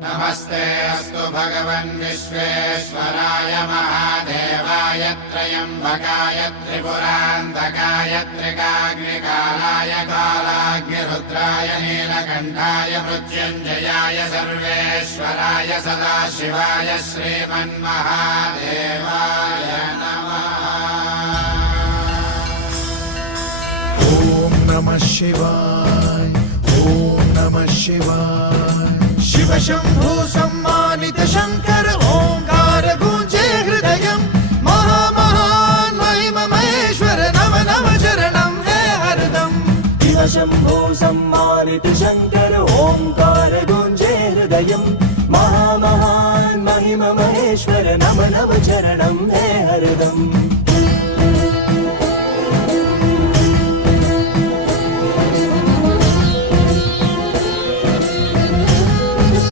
नमस्ते अस्तु भगवन् विश्वेश्वराय महादेवाय त्र्यम्बकाय त्रिपुरान्तकाय त्रिकाग्निकालाय कालाग्निरुद्राय नीलकण्ठाय मृत्युञ्जयाय सर्वेश्वराय सदाशिवाय श्रीमन्महादेवाय नमः। ॐ नमः शिवाय ॐ नमः शिवाय। शिव शंभु सम्मानित शंकर ओंकार गूंजे हृदयम् महामहान् महिम महेश्वर नम नम चरणं है हरदम्। शिव शंभु सम्मानित शंकर ओंकार गूंजे हृदयम् महामहान् महिम महेश्वर नम नम चरणं है हरदम्।